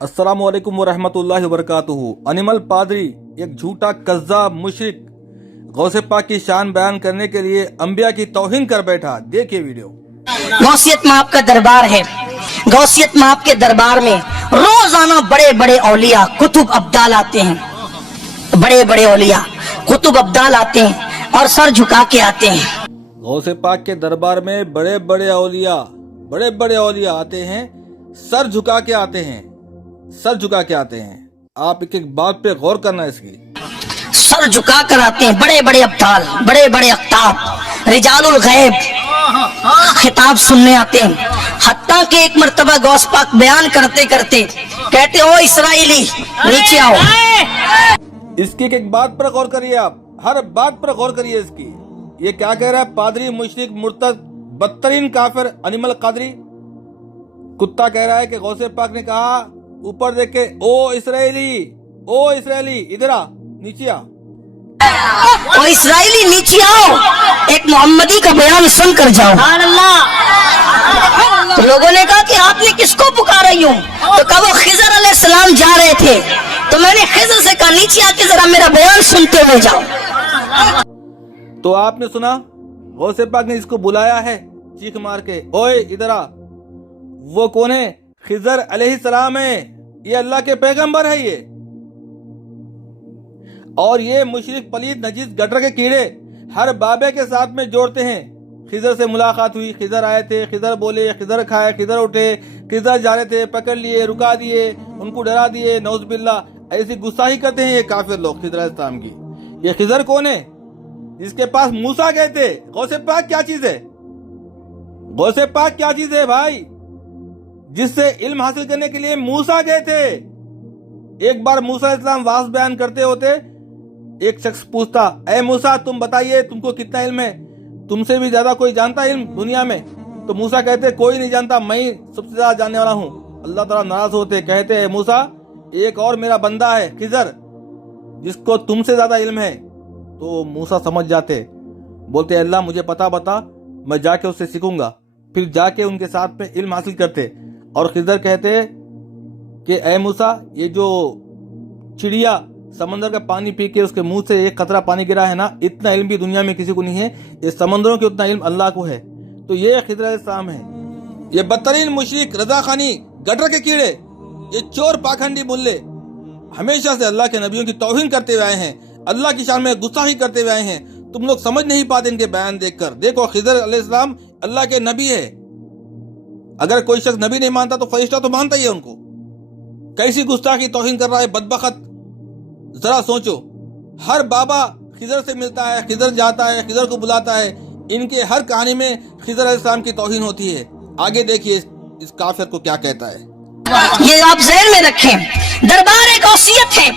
अस्सलाम वालेकुम वरहमतुल्लाहि वबरकातुहू। अनिमल पादरी एक झूठा कज़्ज़ाब मुशरिक गौसे पाक की शान बयान करने के लिए अंबिया की तौहीन कर बैठा। देखिए वीडियो। गौसियत माप का दरबार है। गौसियत माप के दरबार में रोजाना बड़े बड़े औलिया कुतुब अब्दाल आते हैं। बड़े बड़े औलिया कुतुब अब्दाल आते हैं और सर झुका के आते हैं। गौसे पाक के दरबार में बड़े बड़े औलिया आते हैं, सर झुका के आते हैं, सर झुका के आते हैं। आप एक एक बात पे गौर करना इसकी। सर झुका कर आते हैं बड़े बड़े अब्दाल, बड़े बड़े अख्ताब, रिजालुल गैब खिताब सुनने आते हैं। हत्ता के एक मर्तबा गौस पाक बयान करते करते कहते हो इस्राएली नीचे आओ। इसकी एक एक बात पर गौर करिए, आप हर बात पर गौर करिए इसकी। ये क्या कह रहा है? पादरी मुशरिक मुर्तद बदतरीन काफिर अनिमल कादरी कुत्ता कह रहा है कि गौसे पाक ने कहा ऊपर देख के, ओ इस्राएली इधर आ, नीचे आ। ओ इस्राएली नीचे आओ, एक मोहम्मदी का बयान सुन कर जाओ। तो लोगों ने कहा कि आपने किसको पुकारा यूं? तो कहा वो खिजर अलैहिस्सलाम जा रहे थे, तो मैंने खिजर से कहा नीचे आके जरा मेरा बयान सुनते हुए जाओ। तो आपने सुना, गौसे पाक ने इसको बुलाया है चीख मार के, ओए इधर आ। वो कौन है? खिजर अलैहिस्सलाम है, ये अल्लाह के पैगंबर है ये। और ये मुशरिक पलीद नजीस गटर के कीड़े हर बाबे के साथ में जोड़ते हैं। खिजर से मुलाकात हुई, खिजर आए थे, खिजर बोले, खिजर खाए, खिजर उठे, खिजर जा रहे थे, पकड़ लिए, रुका दिए, उनको डरा दिए, नौज़ुबिल्लाह। ऐसी गुस्ताखी करते हैं ये काफिर लोग खिजर अलैहिस्सलाम की। ये खिजर कौन है? जिसके पास मूसा गए थे। गौसे पाक क्या चीज है? गौसे पाक क्या चीज है भाई? जिससे इल्म हासिल करने के लिए मूसा गए थे। एक बार मूसा अलैहिस्सलाम वास बयान करते होते, एक शख्स पूछता, ए मूसा तुम बताइए तुमको कितना इल्म है? तुमसे भी ज्यादा कोई जानता है इल्म दुनिया में? तो मूसा कहते कोई नहीं जानता, मैं ही सबसे ज्यादा जानने वाला हूँ। अल्लाह ताला नाराज होते, कहते हैं मूसा एक और मेरा बंदा है खिजर जिसको तुमसे ज्यादा इल्म है। तो मूसा समझ जाते, बोलते अल्लाह मुझे पता बता, मैं जाके उससे सीखूंगा। फिर जाके उनके साथ में इल्म हासिल करते। और खिजर कहते कि ए मूसा, ये जो चिड़िया समंदर का पानी पी के उसके मुंह से एक कतरा पानी गिरा है ना, इतना इल्म भी दुनिया में किसी को नहीं है। ये समंदरों के उतना इल्म अल्लाह को है। तो ये खिजर अलैहिस्सलाम है। ये बदतरीन मुशरिक, रजा खानी, गटर के कीड़े, ये चोर पाखंडी मुल्ले हमेशा से अल्लाह के नबियों की तौहीन करते हुए आए हैं, अल्लाह की शान में गुस्ताखी करते हुए आए हैं। तुम लोग समझ नहीं पाते इनके बयान देखकर। देखो खिजर अलैहिस्सलाम अल्लाह के नबी है। अगर कोई शख्स नबी नहीं मानता तो फरिश्ता तो मानता ही है उनको। कैसी गुस्ताखी तौहीन कर रहा है बदबख्त। जरा सोचो, हर बाबा खिजर से मिलता है, खिजर जाता है, खिजर को बुलाता है। इनके हर कहानी में खिजर अलैहिस्सलाम की तौहीन होती है। आगे देखिए इस काफिर को क्या कहता है। ये आप ज़हन में रखें, दरबार गौसियत है।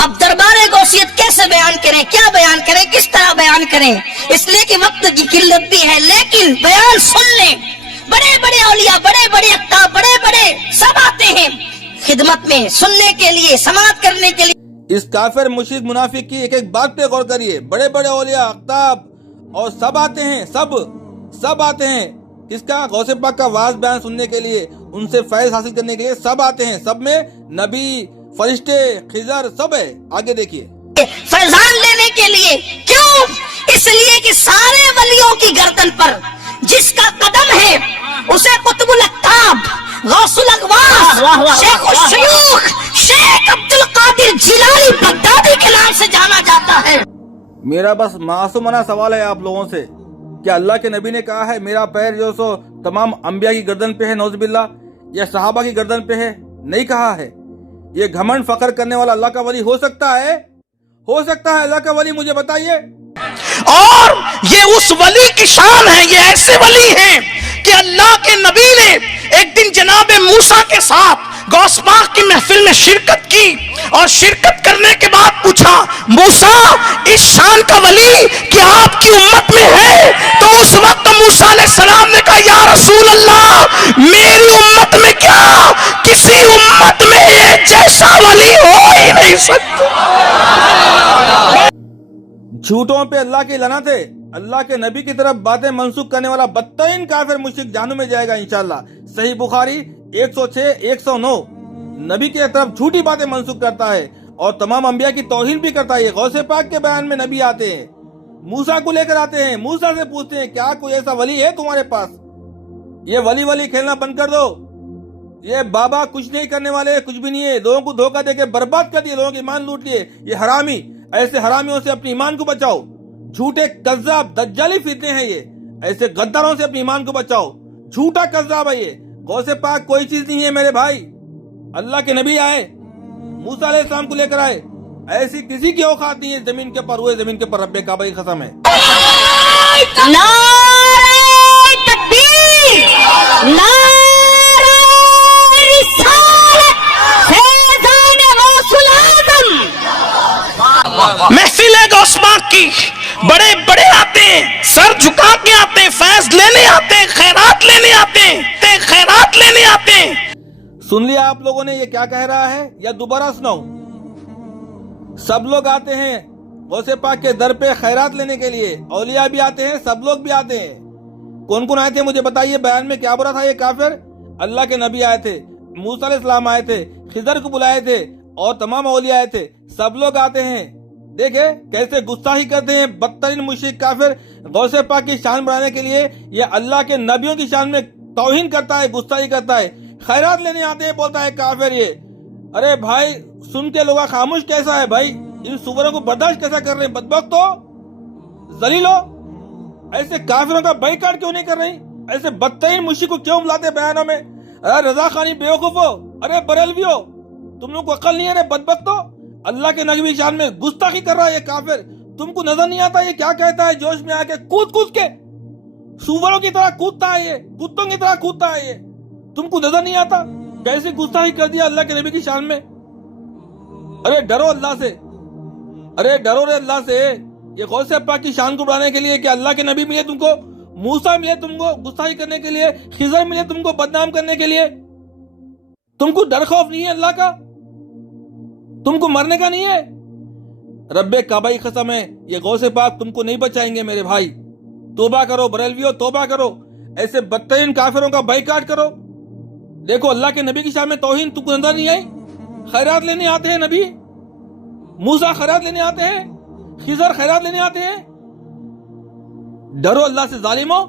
अब दरबार गौसियत कैसे बयान करें, क्या बयान करें, किस तरह बयान करें? इसलिए कि वक्त की किल्लत भी है, लेकिन बयान सुन लें। बड़े बड़े औलिया, बड़े बड़े अख्ताब, बड़े बड़े सब आते हैं खिदमत में, सुनने के लिए, समाअत करने के लिए। इस काफिर मुशरिक मुनाफिक की एक एक बात पे गौर करिए। बड़े बड़े औलिया, अख्ताब और सब आते हैं, सब आते हैं। किसका? गौसे पाक का वाज बयान सुनने के लिए, उनसे फैज हासिल करने के लिए सब आते हैं। सब में नबी, फरिश्ते, खिजर सब है। आगे देखिए। फैजान लेने के लिए क्यों? इसलिए कि सारे वलियों की गर्दन पर जिसका कदम है उसे कुतुबुल अख्ताब, गौसुल अगवास, शेखुल शुयूख, शेख अब्दुल कादिर जिलानी बगदादी के नाम से जाना जाता है। मेरा बस मासूमाना सवाल है आप लोगों से, क्या अल्लाह के नबी ने कहा है मेरा पैर जो सो तमाम अंबिया की गर्दन पे है नौज़ुबिल्लाह, या सहाबा की गर्दन पे है? नहीं कहा है। ये घमंड फकर करने वाला अल्लाह का वली हो सकता है? हो सकता है अल्लाह का वली? मुझे बताइए। और ये उस वली की शान है। ये ऐसे वली हैं कि अल्लाह के नबी ने एक दिन जनाब मूसा के साथ गौस पाक की महफिल में शिरकत की और शिरकत करने के बाद पूछा, मूसा इस शान का वली क्या आपकी उम्मत में है? तो उस वक्त मूसा अलैहिस्सलाम ने कहा, या रसूल अल्लाह, मेरी उम्मत में क्या, किसी उम्मत में एक जैसा वली हो ही नहीं सकता। झूठों पे अल्लाह की लानत है। अल्लाह के नबी की तरफ बातें मंसूख करने वाला बदतरीन काफिर मुशरिक जहन्नुम में जाएगा इंशाअल्लाह। सही बुखारी 106, 109। नबी की तरफ झूठी बातें मंसूख करता है और तमाम अंबिया की तौहीन भी करता है। ये गौसे पाक के बयान में नबी आते हैं, मूसा को लेकर आते हैं, मूसा से पूछते हैं क्या कोई ऐसा वली है तुम्हारे पास? ये वली खेलना बंद कर दो। ये बाबा कुछ नहीं करने वाले, कुछ भी नहीं है, लोगों को धोखा देके बर्बाद कर दिए, लोगों के ईमान लूट लिए। ये हरामी, ऐसे हरामियों से अपने ईमान को बचाओ। झूठे कज़्ज़ाब दज्जाली फिरते हैं ये, ऐसे गद्दारों से अपने ईमान को बचाओ। झूठा कज़्ज़ाब है ये। गौसे पाक कोई चीज नहीं है मेरे भाई। अल्लाह के नबी आए, मूसा अलैहिस्सलाम को लेकर आए, ऐसी किसी की औकात नहीं है जमीन के ऊपर, हुए जमीन के ऊपर रब्बे काबा की कसम है। नारे तकबीर, नारे रिसालत, फैज़ान गौसुल आज़म। महफिल है गौसपाक की, बड़े बड़े आते हैं, सर झुका के आते हैं, फैज लेने आते हैं, खैरात लेने आते हैं, खैरात लेने आते हैं। सुन लिया आप लोगों ने ये क्या कह रहा है या दोबारा सुनाऊं? सब लोग आते हैं गौसे पाक के दर पे खैरात लेने के लिए, औलिया भी आते हैं, सब लोग भी आते हैं। कौन कौन आए थे मुझे बताइए। बयान में क्या बोला था ये काफिर? अल्लाह के नबी आए थे, मूसा अलैहिस्सलाम आए थे, खिदर को बुलाए थे और तमाम औलिया आए थे, सब लोग आते हैं। देखे कैसे गुस्ताखी करते हैं बदतरीन मुशरिक काफिर। गौसे पाक की शान बढ़ाने के लिए ये अल्लाह के नबियों की शान में तौहीन करता है, गुस्ताखी करता है। खैरात लेने आते हैं बोलता है काफिर ये। अरे भाई सुन के लोग खामोश कैसा है भाई? इन सुवरों को बर्दाश्त कैसा कर रहे हैं? बदबख्तो, जलीलो, ऐसे काफिरों का बाइकाट क्यों नहीं कर रही? ऐसे बदतरीन मुश्रिक को क्यों बुलाते बयानों में? अरे रजा खानी बेवकूफो, अरे बरेलवियो, तुम लोग को अक्ल नहीं है रे बदबख्तो। अल्लाह के नबी शान में गुस्ताखी कर रहा है ये काफिर। तुमको नजर नहीं आता ये क्या कहता है? जोश में आके कूद के सुवरों की तरह कूदता है ये, कुत्तों की तरह कूदता है ये। तुमको नजर नहीं आता कैसे गुस्ताखी कर दिया अल्लाह के नबी की शान में? अरे डरो अल्लाह से, अरे डरो रे अल्लाह से। ये गौसे पाक की शान को बढ़ाने के लिए कि अल्लाह के नबी मिले तुमको, मूसा मिले तुमको गुस्ताखी करने के लिए, खिजर मिले तुमको बदनाम करने के लिए। तुमको डर खौफ नहीं है अल्लाह का? तुमको मरने का नहीं है? रब्बे काबा की कसम है ये गौसे पाक तुमको नहीं बचाएंगे मेरे भाई। तौबा करो बरेलवियो, तौबा करो। ऐसे बदतरीन काफिरों का बाइकाट करो। देखो अल्लाह के नबी की शान में तौहीन तुमको नजर नहीं आई? खैरात लेने आते हैं नबी, मूसा खैरात लेने आते हैं, खिजर खैरात लेने आते हैं। डरो अल्लाह से जालिमो।